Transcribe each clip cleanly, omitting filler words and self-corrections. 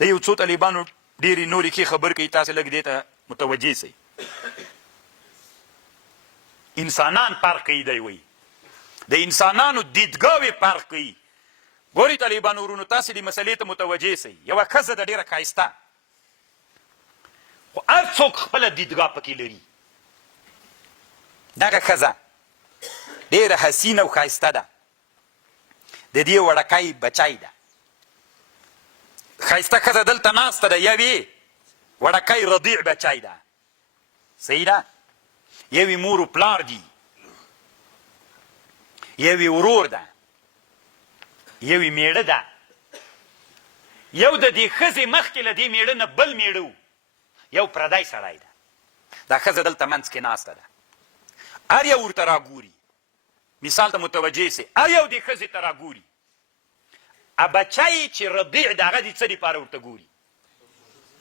د یو څو طالبانو ډېرې نورې ښې خبرې کوي، تاسې لږ دې ته متوجه سئ. انسانان فرق کوي دی وایي، د انسانانو دیدګاوې فرق کوي. ګورئ طالبانو ورونو، تاسې دې مسلې ته متوجه سئ. یوه ښځه ده ډېره ښایسته، خو هر څوک خپله دیدګاه پکې لري. دغه ښځه ډېره حسینه او ښایسته ده، د دې وړکی بچی ده. ښایسته ښځه دلته ناسته ده، یوې وړکی رضیع بچی ده، صحیح ده. یوې مور و پلار دي، یوې ورور ده، یوې میړه ده. یو د دې ښځې مخکې له دې میړه نه بل میړه و، یو پردی سړی ده. دا ښځه دلته منځ کې ناسته ده، هر یو ورته راګوري. مثال ته متوجه سئ، هر یو دې ښځې ته راګوري. بچی چې رضیع د هغه د څه دپاره ورته ګوري؟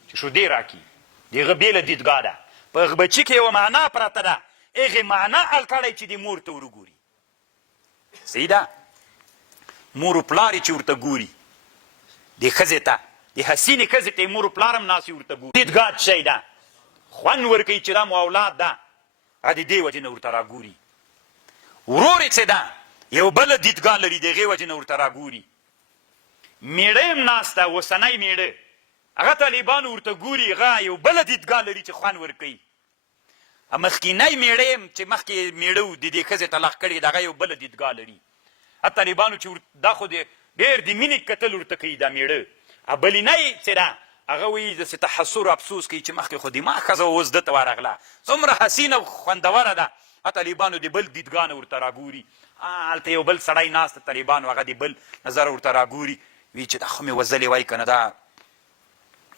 چې شودې راکړي. د هغه بېله دیدګاه ده، په هغه بچي کې یوه معنا پرته ده، هغې معنا حل کړی چې د مور ته ورګوري. صحیح ده. مور و پلار یې چې ورته ګوري، دې ښځې ته، د حسینې ښځې ته یې مور و پلار هم ناست ورته ګوري. دیدګاه څه شی ده؟ خوند ورکوي چې دا مو اولاد ده، هغه د دې وجې نه ورته راګوري. ورور یې څه ده؟ یو بله دیدګاه لري، د هغې وجې نه ورته راګوري. میړه هم ناسته، اوسنی میړه، هغه طالبانو ورته ګوري، هغه یو بله دیدګاه لري چې خوند ورکوي. مخکینی میړه هم چې مخکې میړه و د دې ښځې طلاق کړې، د هغه یو بله دیدګاه لري. طالبانو چې دا خو ډېر د مینې کتل ورته کوي دا میړه. بلینی چې ده هغه وایي داسې تحسر افسوس کوي چې مخکې خو دما ښځه اوس ده ته ورغله، څومره حسینه او خوندوره ده. طالبانو د بل دیدګاه نه ورته راګوري. هلته یو بل سړی ناست، طالبانو هغه د بل نظر ورته راګوري، وایي چې دا خو مې وزلې وایي که نه، دا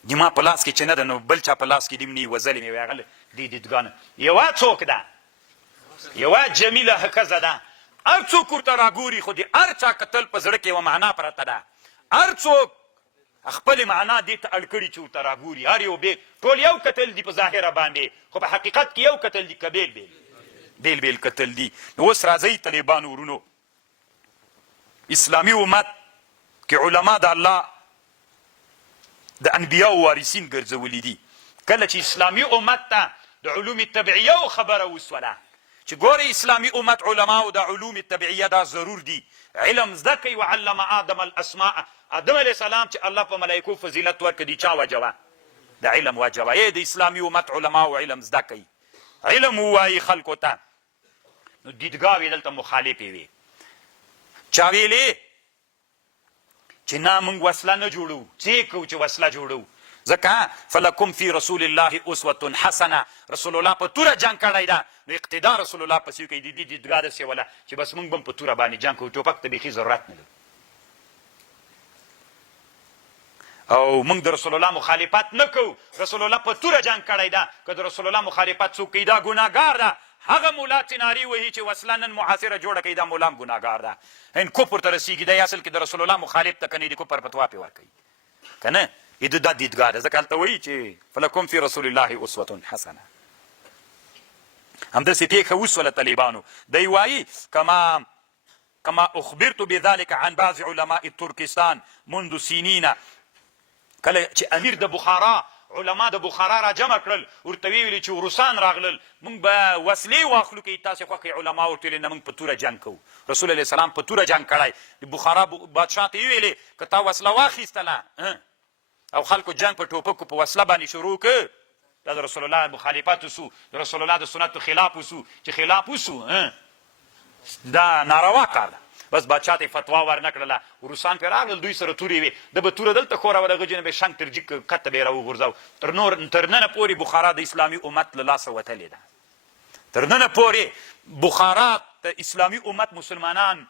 دما په لاس کې چې نه ده، نو بل چا په لاس کې دې نه وي وزلې مې وایي. هغه دې دیدګاه نه یوه څوک ده، یوه جمیله ښځه ده، هر څوک ورته راګوري، خو د هر چا کتل په زړه کې یوه معنا پرته ده. هر څوک خپلې معنا دې ته اړ کړي چې ورته راګوري. هر یو ټول یو کتل دي په ظاهره باندې، خو په حقیقت کې یو کتل دي، که بیل بیل کتل دي. نو اوس راځئ طالبانو ورونو، اسلامي امت کې علما د الله د انبیاو وارثین ګرځولي دي. کله چې اسلامي امت ته د علوم طبیعیه خبره وسوله چې ګورئ اسلامي امت علماو د علوم طبیعیه دا ضرور دي، علم زده کوي. وعلم آدم الاسماء، آدم علیه السلام چې الله په ملایکو فضیلت ورکړي، چا وجوه؟ د علم وجوه. د اسلامي امت علماو علم زده کوي، علم ووایي خلکو ته. نو دیدګاوې دلته مخالفې وې. چا ویلې چې نه موږ وسله نه جوړو، څه کوو چې وسله جوړو؟ ځکه فلکم فی رسول الله اسوة حسنه، رسول الله په توره جنګ کړی ده، نو اقتدا رسول الله پسې کوي. د دې دیدګاه داسې وله چې بس موږ به هم په توره باندې جنګ کوو، ټوپک ته بیخي ضرورت نه لرو. او موږ د رسول الله مخالفت نه کوو، رسول الله په توره جنګ کړی ده. که د رسول الله مخالفت څوک کوي دا ګناهګار ده. هغه مولا چې نارې وهي چې وسله نن محاصره جوړه کوي، دا مولا هم ګناهګار ده، ان کفر ته رسېږي. دی اصل کې د رسول الله مخالف ته که نه د کفر فتوا پې ورکوي، که نه دا دیدګاه ده. ځکه هلته وایي چې فلکم فی رسول الله اسوة حسنه. همداسې پېښه وسوله طالبانو. دی وایي کما اخبرت بذلك عن بعض علماء ترکستان منذ سنین. کله چې امیر د بخارا علما د بخارا را جمع کړل، ورته ویلي چې روسان راغلل، موږ به وسلې واخلو، که تاسې خوښوئ. علما ورته ویلې نه، موږ په توره جنګ کوو. رسول علیه السلام په توره جنګ کړی. د بخارا بادشاه ته یې ویلې که تا وسله واخیستله او خلکو جنګ په ټوپکو په وسله باندې شروع که، دا د رسول الله مخالفت وسو، د رسول الله د سنتو خلاف وسو. چې خلاف وسو دا ناروا کار ده. بس بادشاه ته فتوا ورنه کړله، روسان پرې راغلل، دوی سره تورې وې، ده به توره دلته خوروه، دغه جنه به شنګ ترجیک کته به یې راوغورځاو. تر ننه پورې بخارا د اسلامي امت له لاسه وتلې ده. تر ننه پورې بخارا د اسلامي امت مسلمانان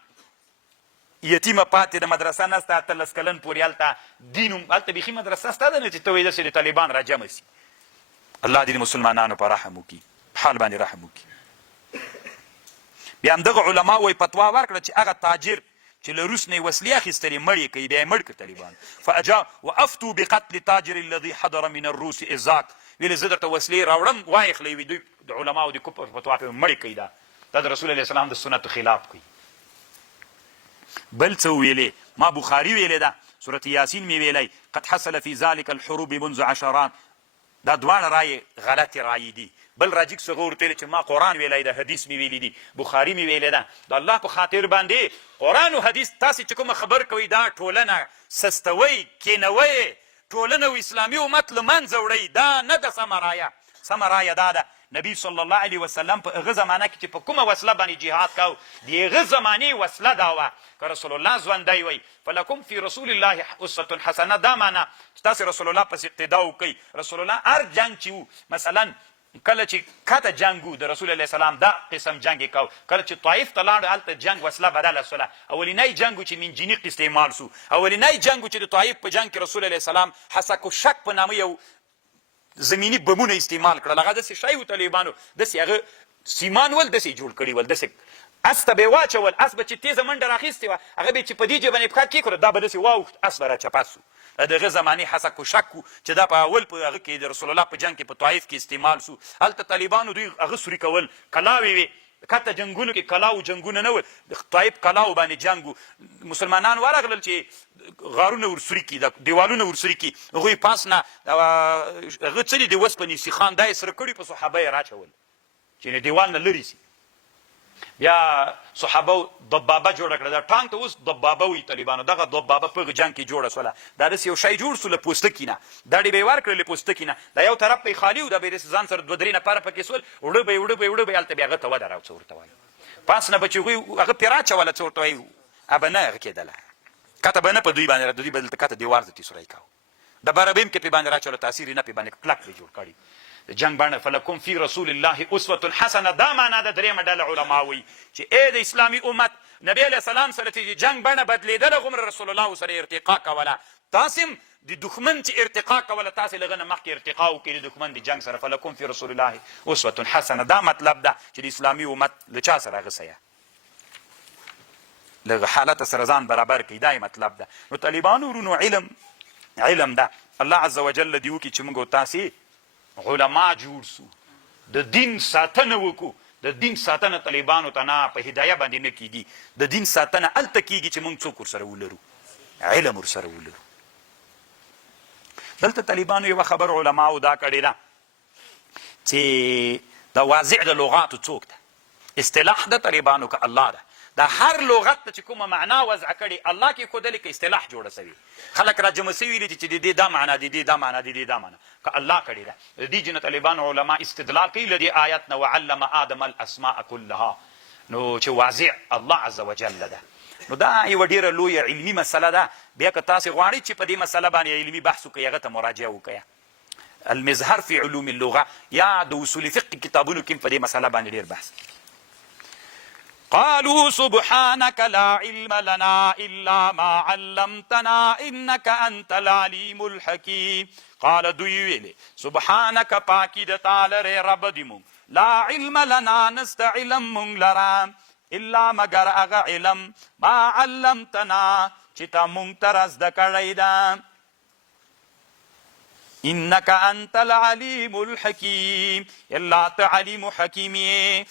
یتیمه پاتې د مدرسه نسته، 18 کلن پورې هلته دین هلته بیخي مدرسه سته ده نه چې ته وایې داسې د طالبان را جمع سي. الله دې د مسلمانانو په رحم وکړي، په حال باندې رحم وکړي. بیا همدغه علما وایي فتوا ورکړه چې هغه تاجر چې له روس نه یې وسلې اخیستلې مړ یې کوي، بیا یې مړ کړه طالبان. وافتو بقتل تاجر الذي حضر من الروس ازاک. ویلې زه درته وسلې راوړم، وایخلې وي. دوی د علماو د کفر فتوا پې مړ کوي. دا د رسول الله اسلام د سنتو خلاف کوي. بل څه ویلې، ما بخاري ویلې ده، سورة یاسین می ویلی قد حصل فی ذلک الحروب منذ عشرات. دا دواړه رایې غلطې رایې دي. بل راجیک څه ورته ویلي چې ما قرآن ویلی ده، حدیث می ویلی دي، بخاري می ویلی ده. د الله په خاطر باندې قرآن و حدیث تاسې چې کومه خبر کوئ دا ټولنه سستوئ، کینوئ، ټولنه و اسلامي امت له منځه وړئ، دا نه ده سمه رایه. سمه رایه دا ده نبی صلی الله علیه وسلم په هغه زمانه کې چې په کومه وسله باندې جهاد کاو، د هغه زمانې وسله دا وه که رسول الله ژوندی وی فلکم فی رسول الله اسوة حسنه. دا معنی چې تاسې رسول الله پسې اقتدا وکئ. رسول الله هر جنګ چې و، مثلا کله چې کته جنګ و د رسول الله سلام دا قسم جنګ یې کو. کله چې طایف ته لاړ هلته جنګ وسله بدله سوله. اولنی جنګ و چې منجنیق استعمال سو. اولنی جنګ و چې د طایف په جنګ کې رسول الله سلام حسک و شک په نامه یو زمینی بمونه استعمال کړل. هغه داسې شی و طالبانو، داسې هغه سیمان ول داسې جوړ کړي ول، داسې اس ته به یې واچول. اس به چې تیزه منډه راخیستې وه، هغه به چې په دې جې باندې پښه کېښوده دا به داسې واوښت، اس به راچپه سو. د هغه زمانې حسک و شک و چې دا په اول په هغه کې د رسول الله په جنګ کې په طایف کې استعمال سو. هلته طالبانو دوی هغه سوري کول، کلاوې وې. کته جنګونو کې کلاو جنګونه نه ول، د طایف کلاو باندې جنګ و. مسلمانان ورغلل چې غارونه ورسوري کړي، دیوالونه ورسوري کړي. هغوی پاس نه هغه څه دي د وسپنې سیخان دا یې سره کړي، په صحابه یې راچول چې دیوال نه لرې سي. بیا صحابه دبابه جوړه کړه. دا ټانک ته اوس دبابه وایي طالبانو. دغه دبابه په جنګ کې جوړه سوله. دا داسې یو شی جوړ سو له پوستکي نه، دا ډې به یې ورکړل له پوستکي نه. دا یو طرف به یې خالي و، دا به یې داسې ځان سره دوه درې نفره پکې سول، وړه به یې وړه به یې وړه به یې هلته بیا هغه ته ودره او څه ورته وایي. پاس نه به چې هغوی هغه پرې راچوله څه ورته وایي، به نه هغه کېدله، کته به نه په دوی باندې دوی به دلته کته دیوار ته تیسوری کوو. ډبره به هم کې پې باندې راچوله، تاثیر یې نه پې باندې کلک پرې جوړ کړي. د جنګ بڼه فلکم فی رسول الله اسوة حسنه. دا معنا د درېیمه ډله علما وایي چې ای د اسلامي امت نبی علیه السلام سره چې جنګ بڼه بدلېدله غومره رسول الله سره ارتقا کوله. تاسې هم د دښمن چې ارتقا کوله تاسې له هغه نه مخکې ارتقا وکړئ د دښمن د جنګ سره. فلکم فی رسول الله اسوة حسنه. دا مطلب ده چې د اسلامي امت له چا سره هغه سیه له حالت سره ځان برابر کړي. دا یې مطلب ده. نو طالبانو ورونو علم ده. الله عز وجل دې وکړي چې موږ او تاسې علما جوړ سو، د دین ساتنه وکړو. د دین ساتنه طالبانو ته نه په هدایه باندې نه کېږي، د دین ساتنه هلته کېږي چې موږ څوک ورسره ولرو، علم ورسره ولرو. دلته طالبانو یوه خبر علماو دا کړې ده چې د واضع د لغاتو څوک ده. اصطلاح د طالبانو که الله ده. دا هر لغت ته چې کومه معنا وضع کړې الله کې ښودلې که اصطلاح جوړه سوي. خلک را جمع سوي دي چې د دې دا معنا، د دې دا معنا، د دې دا معنا، که الله کړې ده. د دې جنه طالبانو علما استدلال کوي له دې آیت نه وعلم آدم الاسماء كلها، نو چې واضع الله عز وجل ده. نو دا یوه ډېره لویه علمي مسله ده. بیا که تاسې غواړئ چې په دې مسله باندې علمي بحث وکړئ هغه ته مراجعه وکړئ. المظهر فی علوم اللغه یا د اصول فقه کتابونو کې په دې مسله باندې ډېر بحث. قالوا سبحانك لا علم لنا إلا ما علمتنا إنك أنت العليم الحكيم. قال دوی ویلې سبحانك پاکی د تعالی رب دی مونږ، لا علم لنا نست علم مونږ لرا الا مگر هغه علم ما علمتنا چې تا مونږ ته را زده کړی ده. انك انت العليم الحكيم، الله ته علیم و حکیم یې.